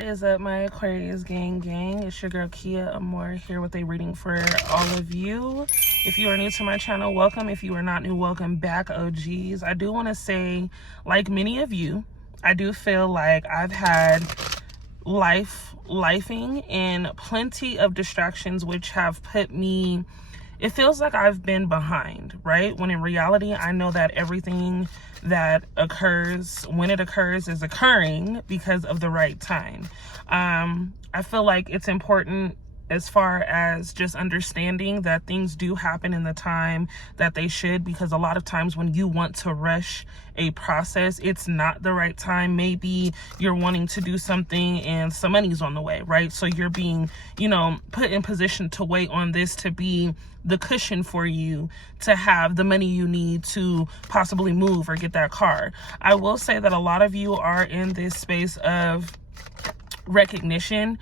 What is up, my Aquarius gang? It's your girl Kia Amore here with a reading for all of you. If you are new to my channel, welcome. If you are not new, welcome back, OGs. I do want to say, like many of you, I do feel like I've had lifing and plenty of distractions which have put me, it feels like I've been behind, right? When in reality, I know that everything that occurs, when it occurs, is occurring because of the right time. I feel like it's important as far as just understanding that things do happen in the time that they should, because a lot of times when you want to rush a process, it's not the right time. Maybe you're wanting to do something and some money's on the way, right? So you're being, put in position to wait on this to be the cushion for you to have the money you need to possibly move or get that car. I will say that a lot of you are in this space of recognition.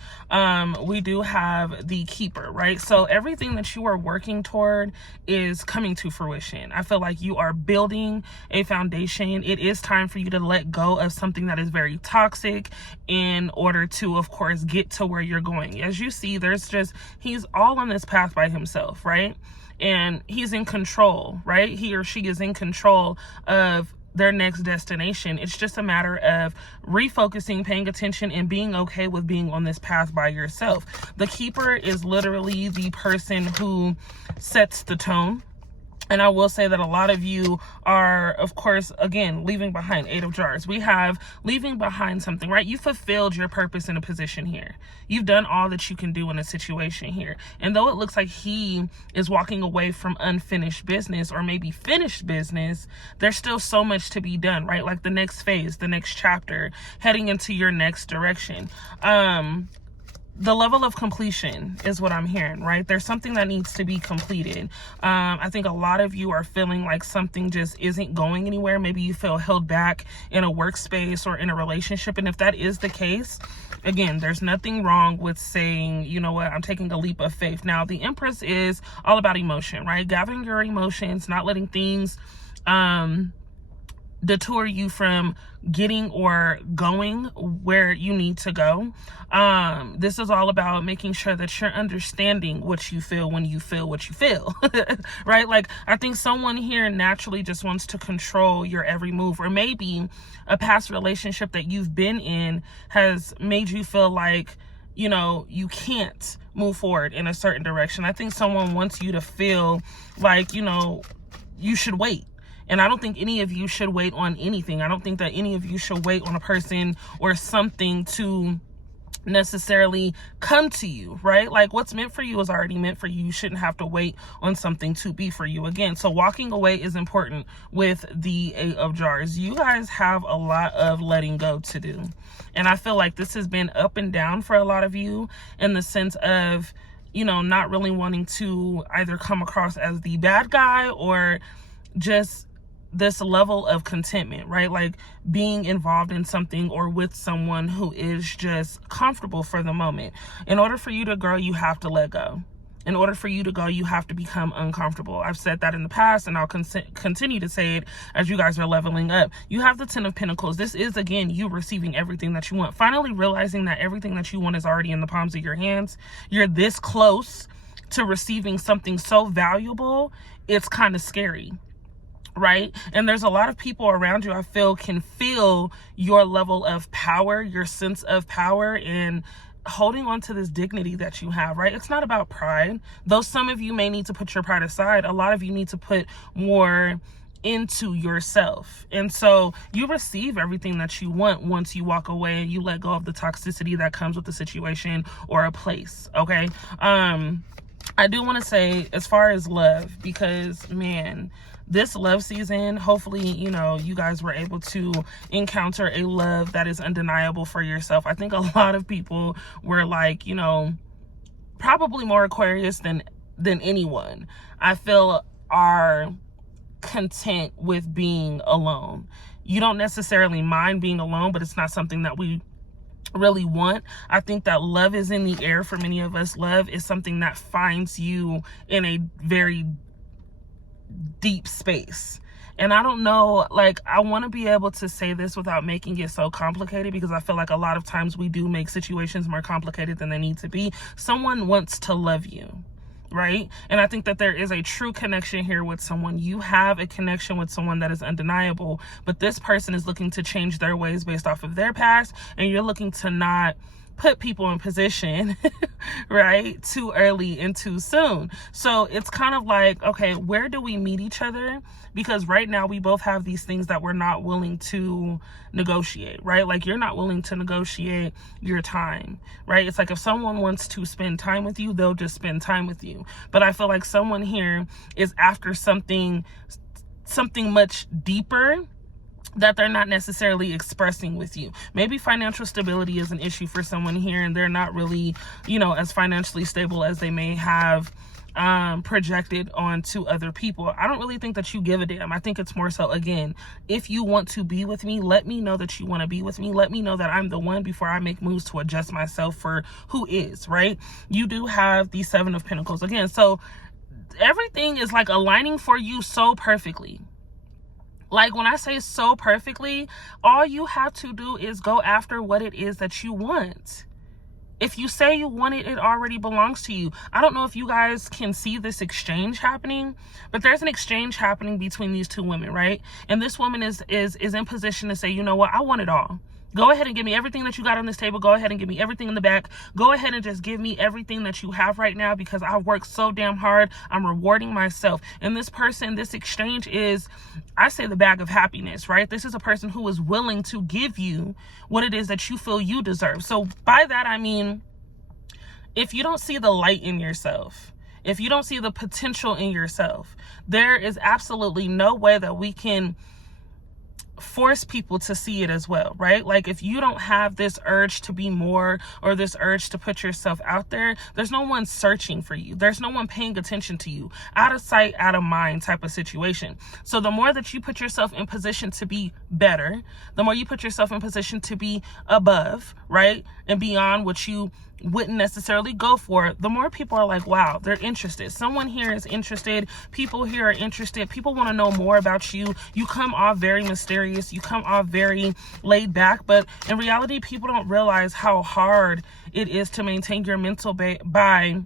We do have the keeper, right? So everything that you are working toward is coming to fruition. I feel like you are building a foundation. It is time for you to let go of something that is very toxic in order to, of course, get to where you're going. As you see, he's all on this path by himself, right? And he's in control, right? He or she is in control of their next destination. It's just a matter of refocusing, paying attention, and being okay with being on this path by yourself. The keeper is literally the person who sets the tone. And I will say that a lot of you are, of course, again, leaving behind. 8 of Jars. We have leaving behind something, right? You fulfilled your purpose in a position here. You've done all that you can do in a situation here. And though it looks like he is walking away from unfinished business or maybe finished business, there's still so much to be done, right? Like the next phase, the next chapter, heading into your next direction. The level of completion is what I'm hearing, right? There's something that needs to be completed. I think a lot of you are feeling like something just isn't going anywhere. Maybe you feel held back in a workspace or in a relationship. And if that is the case, again, there's nothing wrong with saying, you know what, I'm taking a leap of faith. Now, the Empress is all about emotion, right? Gathering your emotions, not letting things detour you from getting or going where you need to go. This is all about making sure that you're understanding what you feel when you feel what you feel, right? Like, I think someone here naturally just wants to control your every move, or maybe a past relationship that you've been in has made you feel like, you can't move forward in a certain direction. I think someone wants you to feel like, you should wait. And I don't think any of you should wait on anything. I don't think that any of you should wait on a person or something to necessarily come to you, right? Like, what's meant for you is already meant for you. You shouldn't have to wait on something to be for you again. So walking away is important with the 8 of Jars. You guys have a lot of letting go to do. And I feel like this has been up and down for a lot of you in the sense of, not really wanting to either come across as the bad guy or just this level of contentment, right? Like being involved in something or with someone who is just comfortable for the moment. In order for you to grow, you have to let go. In order for you to go, you have to become uncomfortable. I've said that in the past, and I'll continue to say it as you guys are leveling up. You have the 10 of Pentacles. This is, again, you receiving everything that you want. Finally realizing that everything that you want is already in the palms of your hands. You're this close to receiving something so valuable, it's kind of scary, right? And there's a lot of people around you I feel can feel your level of power, your sense of power, and holding on to this dignity that you have, right? It's not about pride. Though some of you may need to put your pride aside, a lot of you need to put more into yourself. And so you receive everything that you want once you walk away and you let go of the toxicity that comes with the situation or a place, okay? I do want to say, as far as love, because, man, this love season, hopefully, you guys were able to encounter a love that is undeniable for yourself. I think a lot of people were like, probably more Aquarius than anyone, I feel, are content with being alone. You don't necessarily mind being alone, but it's not something that we really want. I think that love is in the air for many of us. Love is something that finds you in a very deep space. And I don't know, like, I want to be able to say this without making it so complicated, because I feel like a lot of times we do make situations more complicated than they need to be. Someone wants to love you, right? And I think that there is a true connection here with someone. You have a connection with someone that is undeniable, but this person is looking to change their ways based off of their past, and you're looking to not put people in position right, too early and too soon. So it's kind of like, okay, where do we meet each other? Because right now we both have these things that we're not willing to negotiate, right? Like, you're not willing to negotiate your time, right? It's like if someone wants to spend time with you, they'll just spend time with you. But I feel like someone here is after something much deeper that they're not necessarily expressing with you. Maybe financial stability is an issue for someone here, and they're not really, as financially stable as they may have projected onto other people. I don't really think that you give a damn. I think it's more so, again, if you want to be with me, let me know that you want to be with me. Let me know that I'm the one before I make moves to adjust myself for who is, right? You do have the Seven of Pentacles again. So everything is like aligning for you so perfectly. Like, when I say so perfectly, all you have to do is go after what it is that you want. If you say you want it, it already belongs to you. I don't know if you guys can see this exchange happening, but there's an exchange happening between these two women, right? And this woman is in position to say, you know what, I want it all. Go ahead and give me everything that you got on this table. Go ahead and give me everything in the back. Go ahead and just give me everything that you have right now, because I've worked so damn hard. I'm rewarding myself. And this person, this exchange is, I say, the bag of happiness, right? This is a person who is willing to give you what it is that you feel you deserve. So by that, I mean, if you don't see the light in yourself, if you don't see the potential in yourself, there is absolutely no way that we can force people to see it as well, right? Like, if you don't have this urge to be more, or this urge to put yourself out there, there's no one searching for you. There's no one paying attention to you. Out of sight, out of mind type of situation. So the more that you put yourself in position to be better, the more you put yourself in position to be above, right, and beyond what you wouldn't necessarily go for, the more people are like, wow, they're interested. Someone here is interested. People here are interested. People want to know more about you. You come off very mysterious. You come off very laid back, but in reality, people don't realize how hard it is to maintain your mental by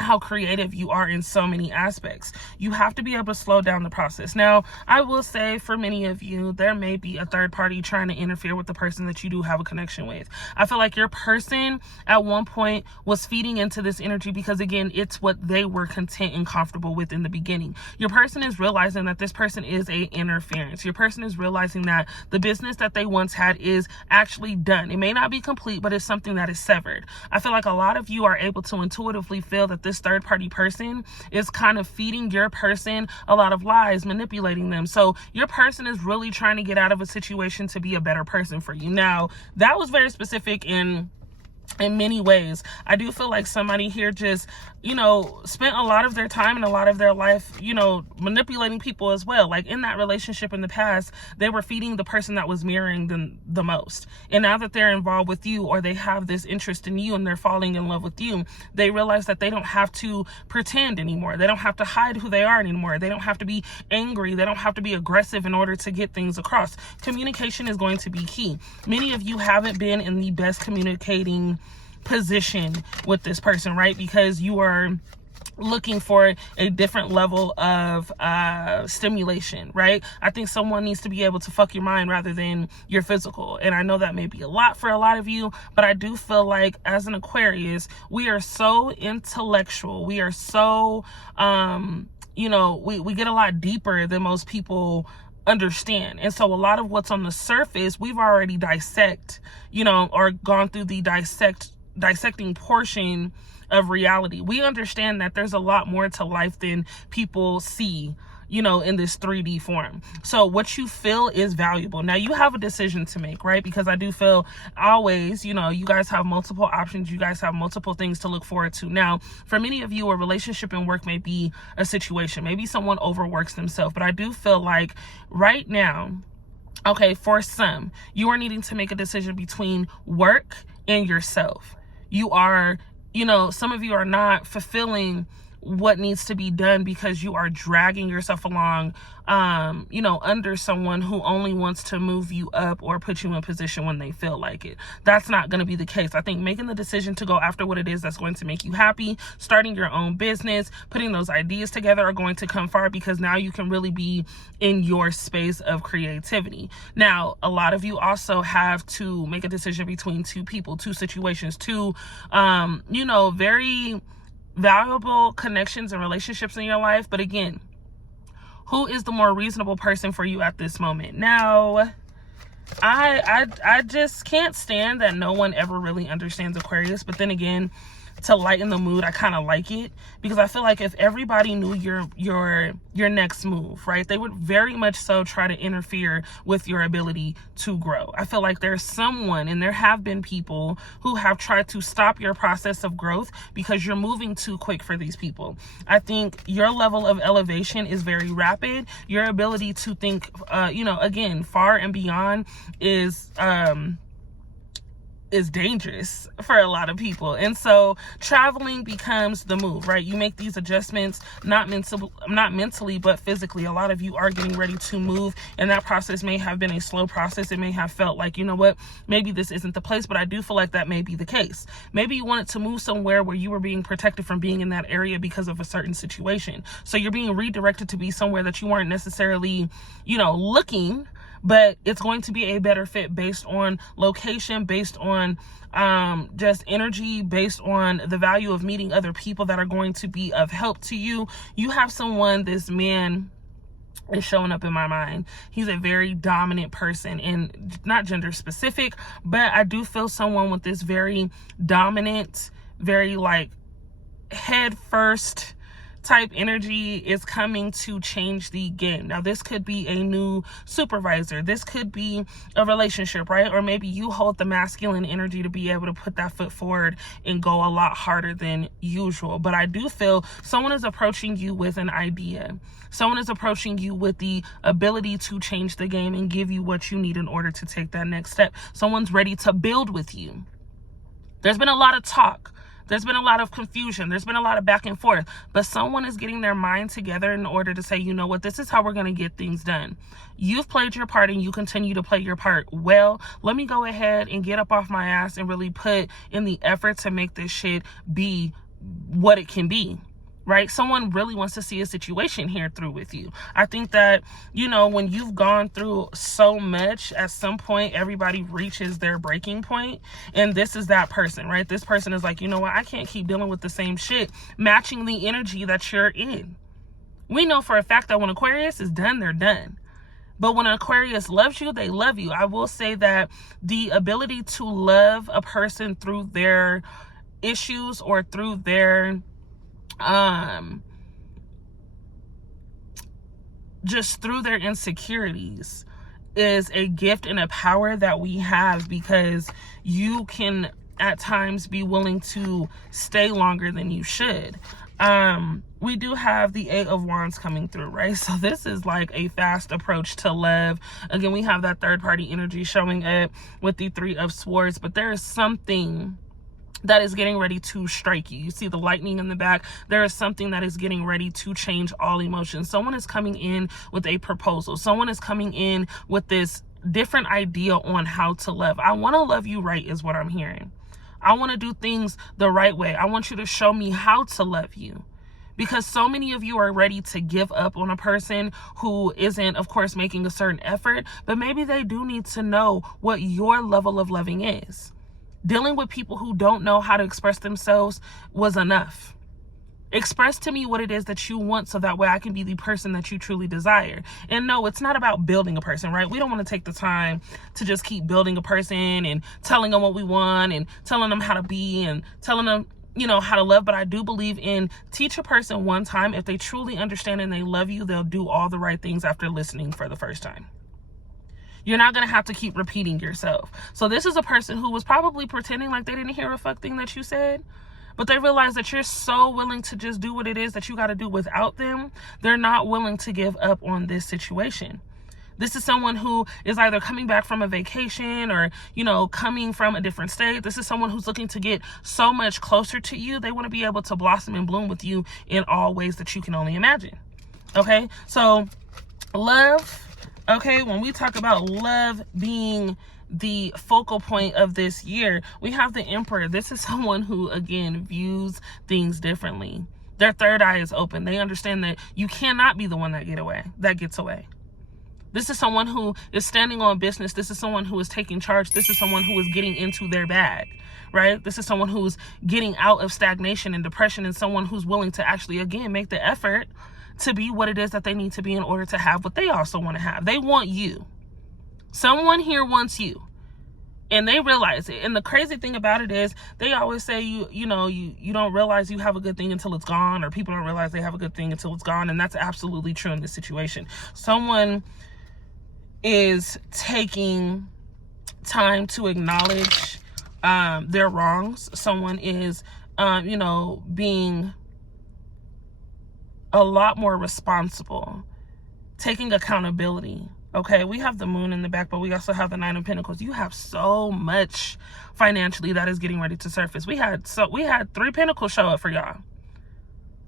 how creative you are in so many aspects. You have to be able to slow down the process. Now, I will say, for many of you, there may be a third party trying to interfere with the person that you do have a connection with. I feel like your person at one point was feeding into this energy because, again, it's what they were content and comfortable with in the beginning. Your person is realizing that this person is a interference. Your person is realizing that the business that they once had is actually done. It may not be complete, but it's something that is severed. I feel like a lot of you are able to intuitively feel that this third party person is kind of feeding your person a lot of lies, manipulating them. So your person is really trying to get out of a situation to be a better person for you. Now, that was very specific in many ways. I do feel like somebody here just, spent a lot of their time and a lot of their life, manipulating people as well. Like, in that relationship in the past, they were feeding the person that was mirroring them the most. And now that they're involved with you, or they have this interest in you and they're falling in love with you, they realize that they don't have to pretend anymore. They don't have to hide who they are anymore. They don't have to be angry. They don't have to be aggressive in order to get things across. Communication is going to be key. Many of you haven't been in the best communicating position with this person, right? Because you are looking for a different level of stimulation, right? I think someone needs to be able to fuck your mind rather than your physical. And I know that may be a lot for a lot of you, but I do feel like, as an Aquarius, we are so intellectual. We are so, we get a lot deeper than most people understand. And so a lot of what's on the surface, we've already or gone through the dissecting portion of reality. We understand that there's a lot more to life than people see, in this 3D form. So what you feel is valuable. Now, you have a decision to make, right? Because I do feel always, you guys have multiple options. You guys have multiple things to look forward to. Now, for many of you, a relationship and work may be a situation. Maybe someone overworks themselves, but I do feel like right now, okay, for some, you are needing to make a decision between work and yourself. You are, some of you are not fulfilling what needs to be done because you are dragging yourself along, under someone who only wants to move you up or put you in position when they feel like it. That's not going to be the case. I think making the decision to go after what it is that's going to make you happy, starting your own business, putting those ideas together are going to come far, because now you can really be in your space of creativity. Now, a lot of you also have to make a decision between two people, two situations, two, very valuable connections and relationships in your life. But again, who is the more reasonable person for you at this moment? Now, I just can't stand that no one ever really understands Aquarius. But then again, to lighten the mood, I kind of like it, because I feel like if everybody knew your next move, right, they would very much so try to interfere with your ability to grow. I feel like there's someone, and there have been people who have tried to stop your process of growth because you're moving too quick for these people. I think your level of elevation is very rapid. Your ability to think, again, far and beyond is dangerous for a lot of people. And so traveling becomes the move, right? You make these adjustments, not mentally, but physically. A lot of you are getting ready to move, and that process may have been a slow process. It may have felt like, you know what, maybe this isn't the place, but I do feel like that may be the case. Maybe you wanted to move somewhere where you were being protected from being in that area because of a certain situation. So you're being redirected to be somewhere that you weren't necessarily, looking, but it's going to be a better fit based on location, based on just energy, based on the value of meeting other people that are going to be of help to you. You have someone, this man is showing up in my mind. He's a very dominant person, and not gender specific, but I do feel someone with this very dominant, very like head first type energy is coming to change the game. Now, this could be a new supervisor. This could be a relationship, right? Or maybe you hold the masculine energy to be able to put that foot forward and go a lot harder than usual. But I do feel someone is approaching you with an idea. Someone is approaching you with the ability to change the game and give you what you need in order to take that next step. Someone's ready to build with you. There's been a lot of talk. There's been a lot of confusion. There's been a lot of back and forth, but someone is getting their mind together in order to say, you know what, this is how we're going to get things done. You've played your part and you continue to play your part well. Let me go ahead and get up off my ass and really put in the effort to make this shit be what it can be. Right? Someone really wants to see a situation here through with you. I think that, when you've gone through so much, at some point, everybody reaches their breaking point. And this is that person, right? This person is like, you know what? I can't keep dealing with the same shit, matching the energy that you're in. We know for a fact that when Aquarius is done, they're done. But when an Aquarius loves you, they love you. I will say that the ability to love a person through their issues or through their just through their insecurities is a gift and a power that we have, because you can at times be willing to stay longer than you should. We do have the 8 of Wands coming through, right? So this is like a fast approach to love. Again, we have that third party energy showing up with the 3 of Swords, but there is something that is getting ready to strike you. You see the lightning in the back. There is something that is getting ready to change all emotions. Someone is coming in with a proposal. Someone is coming in with this different idea on how to love. I want to love you right is what I'm hearing. I want to do things the right way. I want you to show me how to love you. Because so many of you are ready to give up on a person who isn't, of course, making a certain effort, but maybe they do need to know what your level of loving is. Dealing with people who don't know how to express themselves was enough. Express to me what it is that you want so that way I can be the person that you truly desire. And no, it's not about building a person, right? We don't want to take the time to just keep building a person and telling them what we want and telling them how to be and telling them, how to love. But I do believe in teach a person one time. If they truly understand and they love you, they'll do all the right things after listening for the first time. You're not going to have to keep repeating yourself. So this is a person who was probably pretending like they didn't hear a fuck thing that you said, but they realize that you're so willing to just do what it is that you got to do without them. They're not willing to give up on this situation. This is someone who is either coming back from a vacation or, you know, coming from a different state. This is someone who's looking to get so much closer to you. They want to be able to blossom and bloom with you in all ways that you can only imagine. Okay, so love, okay, when we talk about love being the focal point of this year, we have the Emperor. This is someone who, again, views things differently. Their third eye is open. They understand that you cannot be the one that gets away. This is someone who is standing on business. This is someone who is taking charge. This is someone who is getting into their bag, right? This is someone who's getting out of stagnation and depression, and someone who's willing to actually, again, make the effort to be what it is that they need to be in order to have what they also want to have. They want you. Someone here wants you. And they realize it. And the crazy thing about it is they always say you don't realize you have a good thing until it's gone, or people don't realize they have a good thing until it's gone. And that's absolutely true in this situation. Someone is taking time to acknowledge their wrongs. Someone is being a lot more responsible, taking accountability. Okay, we have the Moon in the back, but we also have the Nine of Pentacles. You have so much financially that is getting ready to surface. We had 3 Pentacles show up for y'all.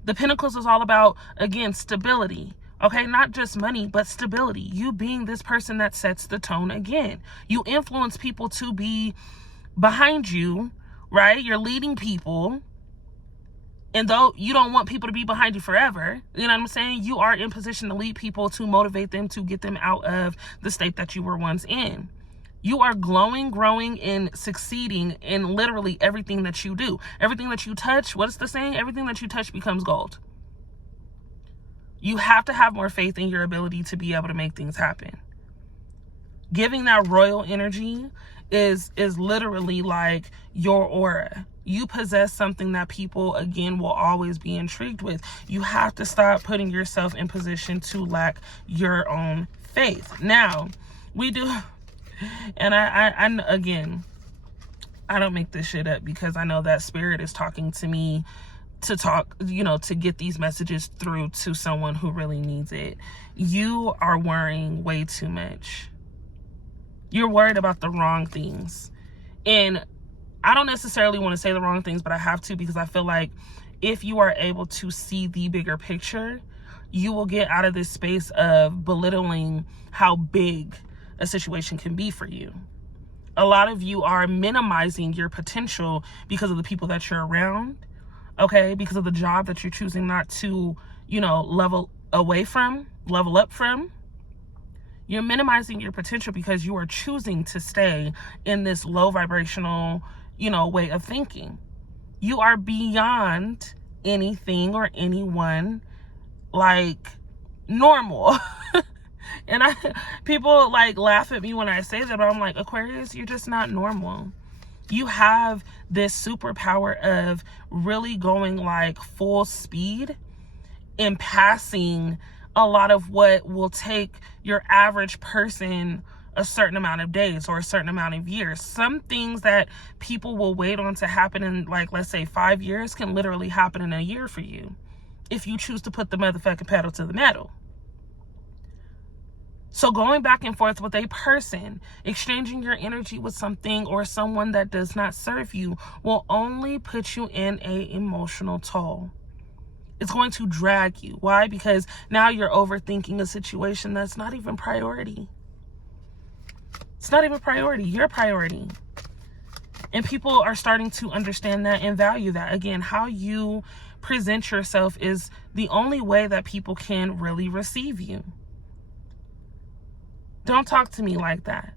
The Pentacles is all about, again, stability. Okay, not just money, but stability. You being this person that sets the tone again. You influence people to be behind you, right? You're leading people. And though you don't want people to be behind you forever, you know what I'm saying? You are in position to lead people, to motivate them, to get them out of the state that you were once in. You are glowing, growing, and succeeding in literally everything that you do. Everything that you touch, what is the saying? Everything that you touch becomes gold. You have to have more faith in your ability to be able to make things happen. Giving that royal energy is literally like your aura. You possess something that people, again, will always be intrigued with. You have to stop putting yourself in position to lack your own faith. Now, we do, and I again, I don't make this shit up because I know that spirit is talking to me to talk, to get these messages through to someone who really needs it. You are worrying way too much. You're worried about the wrong things. And I don't necessarily want to say the wrong things, but I have to, because I feel like if you are able to see the bigger picture, you will get out of this space of belittling how big a situation can be for you. A lot of you are minimizing your potential because of the people that you're around, okay? Because of the job that you're choosing not to, level up from. You're minimizing your potential because you are choosing to stay in this low vibrational, way of thinking. You are beyond anything or anyone like normal. And people like laugh at me when I say that, but I'm like, Aquarius, you're just not normal. You have this superpower of really going like full speed and passing a lot of what will take your average person a certain amount of days or a certain amount of years. Some things that people will wait on to happen in, like, let's say 5 years can literally happen in a year for you if you choose to put the motherfucking pedal to the metal. So going back and forth with a person, exchanging your energy with something or someone that does not serve you will only put you in an emotional toll. It's going to drag you. Why? Because now you're overthinking a situation that's not even priority. It's not even priority. You're priority. And people are starting to understand that and value that. Again, how you present yourself is the only way that people can really receive you. Don't talk to me like that.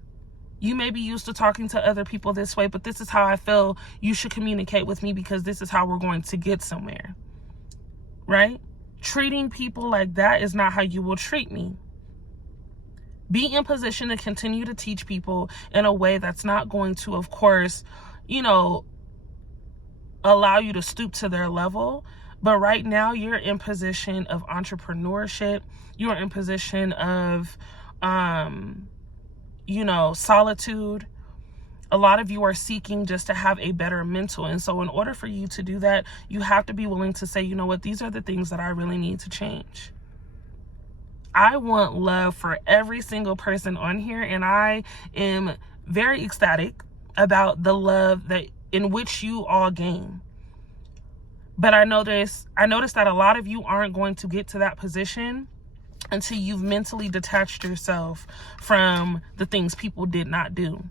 You may be used to talking to other people this way, but this is how I feel you should communicate with me, because this is how we're going to get somewhere. Right? Treating people like that is not how you will treat me. Be in position to continue to teach people in a way that's not going to, of course, allow you to stoop to their level. But right now you're in position of entrepreneurship. You're in position of, solitude. A lot of you are seeking just to have a better mental. And so in order for you to do that, you have to be willing to say, you know what, these are the things that I really need to change. I want love for every single person on here, and I am very ecstatic about the love that in which you all gain. But I noticed that a lot of you aren't going to get to that position until you've mentally detached yourself from the things people did not do,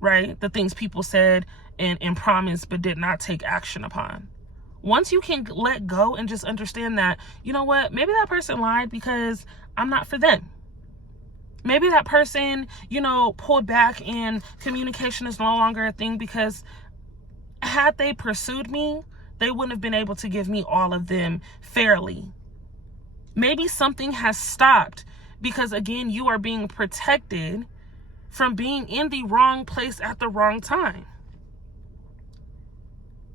right? The things people said and promised but did not take action upon. Once you can let go and just understand that, you know what, maybe that person lied because I'm not for them. Maybe that person, pulled back and communication is no longer a thing because had they pursued me, they wouldn't have been able to give me all of them fairly. Maybe something has stopped because, again, you are being protected from being in the wrong place at the wrong time.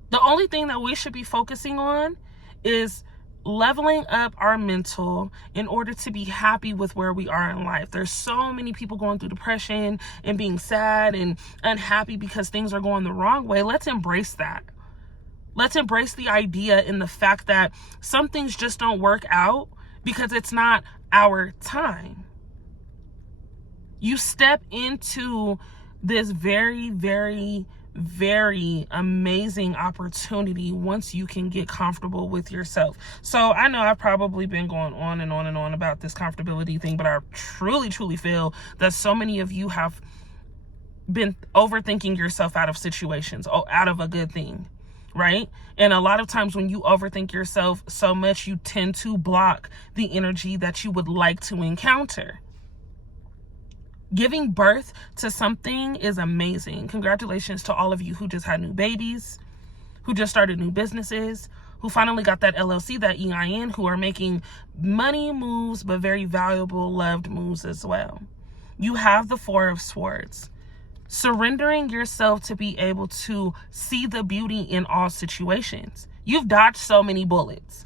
The only thing that we should be focusing on is leveling up our mental in order to be happy with where we are in life. There's so many people going through depression and being sad and unhappy because things are going the wrong way. Let's embrace that. Let's embrace the idea and the fact that some things just don't work out because it's not our time. You step into this very, very, very amazing opportunity once you can get comfortable with yourself. So I know I've probably been going on and on and on about this comfortability thing, but I truly, truly feel that so many of you have been overthinking yourself out of situations, out of a good thing, right? And a lot of times when you overthink yourself so much, you tend to block the energy that you would like to encounter. Giving birth to something is amazing. Congratulations to all of you who just had new babies, who just started new businesses, who finally got that LLC, that EIN, who are making money moves, but very valuable, loved moves as well. You have the Four of Swords. Surrendering yourself to be able to see the beauty in all situations. You've dodged so many bullets.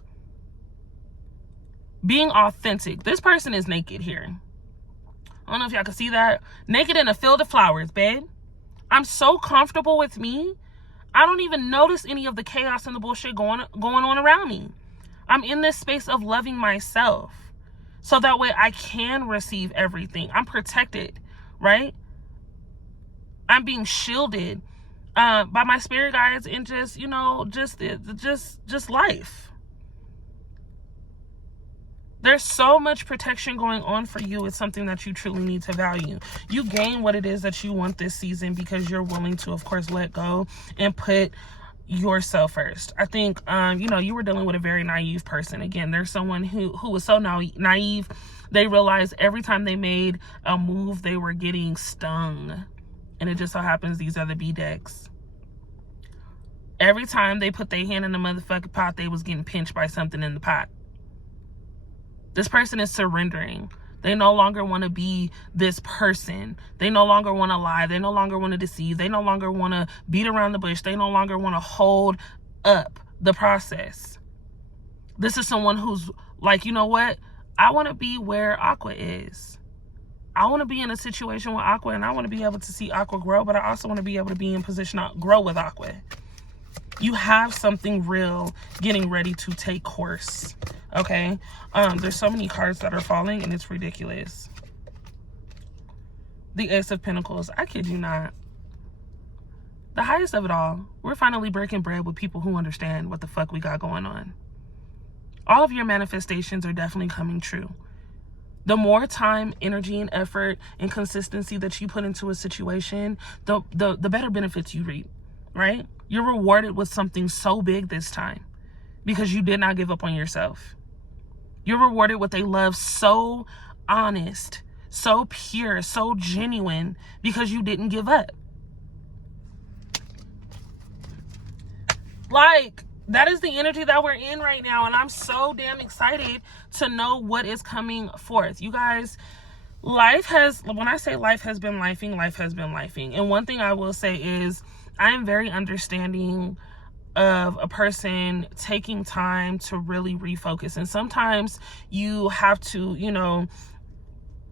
Being authentic. This person is naked here. I don't know if y'all can see that. Naked in a field of flowers, babe. I'm so comfortable with me. I don't even notice any of the chaos and the bullshit going on around me. I'm in this space of loving myself. So that way I can receive everything. I'm protected, right? I'm being shielded by my spirit guides and just life. There's so much protection going on for you. It's something that you truly need to value. You gain what it is that you want this season because you're willing to, of course, let go and put yourself first. I think, you were dealing with a very naive person. Again, there's someone who was so naive. They realized every time they made a move, they were getting stung. And it just so happens these are the B decks. Every time they put their hand in the motherfucking pot, they was getting pinched by something in the pot. This person is surrendering. They no longer want to be this person. They no longer want to lie. They no longer want to deceive. They no longer want to beat around the bush. They no longer want to hold up the process. This is someone who's like, you know what? I want to be where Aqua is. I want to be in a situation with Aqua, and I want to be able to see Aqua grow, but I also want to be able to be in position to grow with Aqua. You have something real getting ready to take course, okay? There's so many cards that are falling, and it's ridiculous. The Ace of Pentacles. I kid you not. The highest of it all. We're finally breaking bread with people who understand what the fuck we got going on. All of your manifestations are definitely coming true. The more time, energy, and effort and consistency that you put into a situation, the better benefits you reap, right? You're rewarded with something so big this time because you did not give up on yourself. You're rewarded with a love so honest, so pure, so genuine because you didn't give up. Like, that is the energy that we're in right now, and I'm so damn excited to know what is coming forth. You guys, when I say life has been lifing, life has been lifing. And one thing I will say is I am very understanding of a person taking time to really refocus. And sometimes you have to,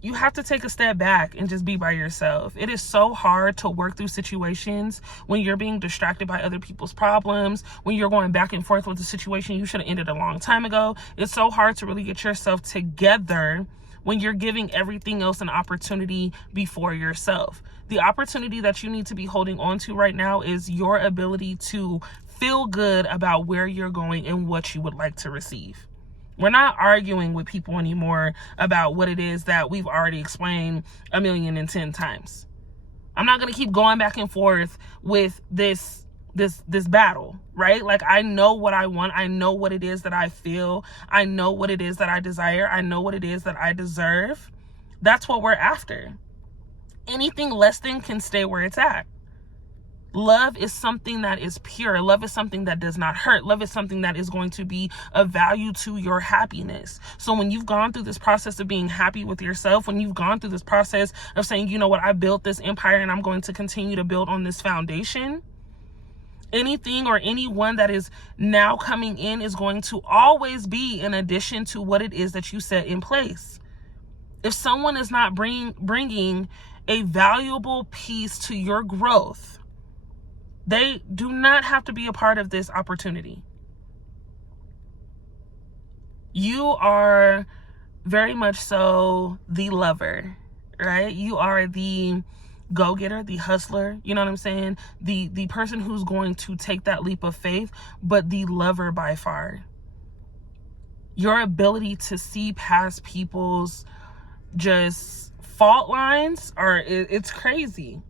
you have to take a step back and just be by yourself. It is so hard to work through situations when you're being distracted by other people's problems, when you're going back and forth with the situation you should have ended a long time ago. It's so hard to really get yourself together when you're giving everything else an opportunity before yourself. The opportunity that you need to be holding on to right now is your ability to feel good about where you're going and what you would like to receive. We're not arguing with people anymore about what it is that we've already explained 1,010 times. I'm not going to keep going back and forth with this battle, right? Like, I know what I want. I know what it is that I feel. I know what it is that I desire. I know what it is that I deserve. That's what we're after. Anything less than can stay where it's at. Love is something that is pure. Love is something that does not hurt. Love is something that is going to be of value to your happiness. So when you've gone through this process of being happy with yourself, when you've gone through this process of saying, you know what, I built this empire and I'm going to continue to build on this foundation, anything or anyone that is now coming in is going to always be in addition to what it is that you set in place. If someone is not bringing a valuable piece to your growth, they do not have to be a part of this opportunity. You are very much so the lover, right? You are the go-getter, the hustler, you know what I'm saying? The person who's going to take that leap of faith, but the lover by far. Your ability to see past people's just fault lines it's crazy.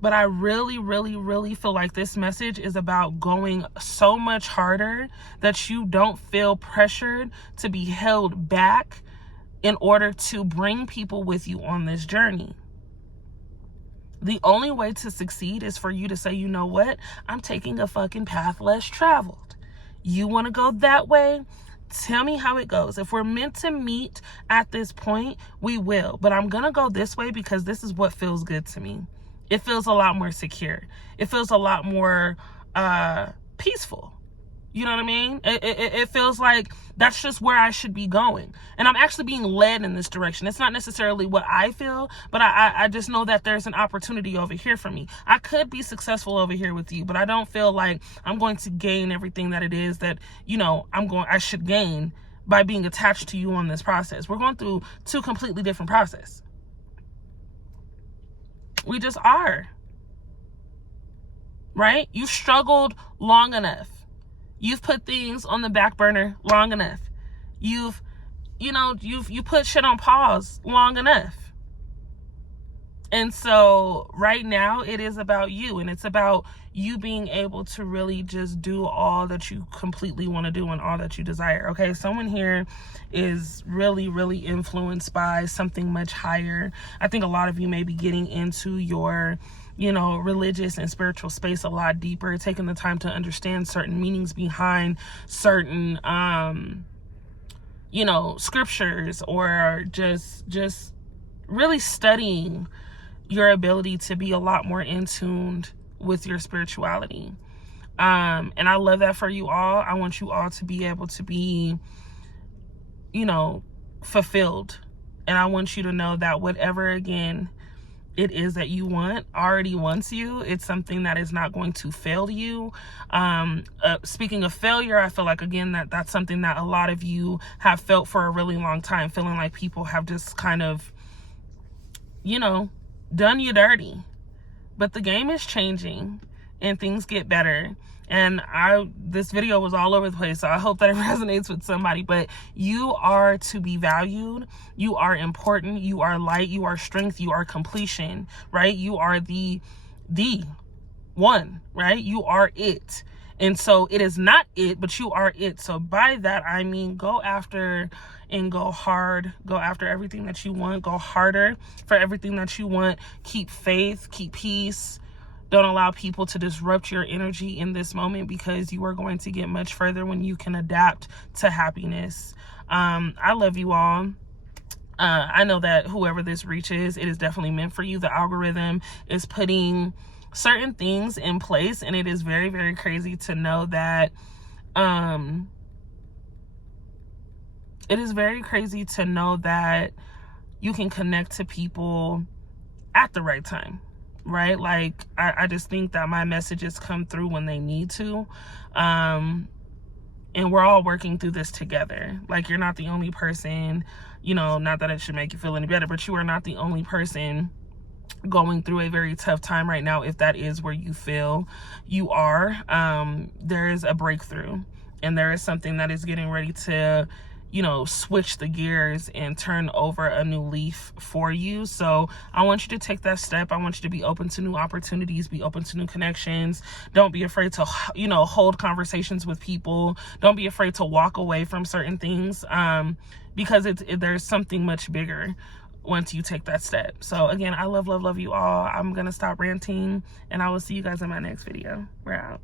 But I really, really, really feel like this message is about going so much harder that you don't feel pressured to be held back in order to bring people with you on this journey. The only way to succeed is for you to say, you know what? I'm taking a fucking path less traveled. You want to go that way? Tell me how it goes. If we're meant to meet at this point, we will. But I'm going to go this way because this is what feels good to me. It feels a lot more secure. It feels a lot more peaceful. You know what I mean? It feels like that's just where I should be going. And I'm actually being led in this direction. It's not necessarily what I feel, but I just know that there's an opportunity over here for me. I could be successful over here with you, but I don't feel like I'm going to gain everything that it is that, you know, I should gain by being attached to you on this process. We're going through two completely different processes. We just are, right? You've struggled long enough. You've put things on the back burner long enough. You put shit on pause long enough. And so right now it is about you, and it's about you being able to really just do all that you completely want to do and all that you desire. Okay, someone here is really, really influenced by something much higher. I think a lot of you may be getting into your, religious and spiritual space a lot deeper, taking the time to understand certain meanings behind certain, scriptures, or just really studying your ability to be a lot more in tune with your spirituality. And I love that for you all. I want you all to be able to be, fulfilled. And I want you to know that whatever, again, it is that you want already wants you. It's something that is not going to fail you. Speaking of failure, I feel like, again, that's something that a lot of you have felt for a really long time, feeling like people have just kind of, done you dirty. But the game is changing and things get better. And this video was all over the place, so I hope that it resonates with somebody. But you are to be valued. You are important. You are light. You are strength. You are completion, right? You are the one, right? You are it. And so it is not it, but you are it. So by that, I mean, go after and go hard. Go after everything that you want. Go harder for everything that you want. Keep faith. Keep peace. Don't allow people to disrupt your energy in this moment, because you are going to get much further when you can adapt to happiness. I love you all. I know that whoever this reaches, it is definitely meant for you. The algorithm is putting certain things in place, and it is very, very crazy to know that it is very crazy to know that you can connect to people at the right time, right? Like, I just think that my messages come through when they need to. And we're all working through this together. Like, you're not the only person, you know, not that it should make you feel any better, but you are not the only person going through a very tough time right now. If that is where you feel you are, there is a breakthrough, and there is something that is getting ready to, you know, switch the gears and turn over a new leaf for you. So I want you to take that step. I want you to be open to new opportunities, be open to new connections. Don't be afraid to, you know, hold conversations with people. Don't be afraid to walk away from certain things, because there's something much bigger once you take that step. So again, I love you all. I'm gonna stop ranting, and I will see you guys in my next video. We're out.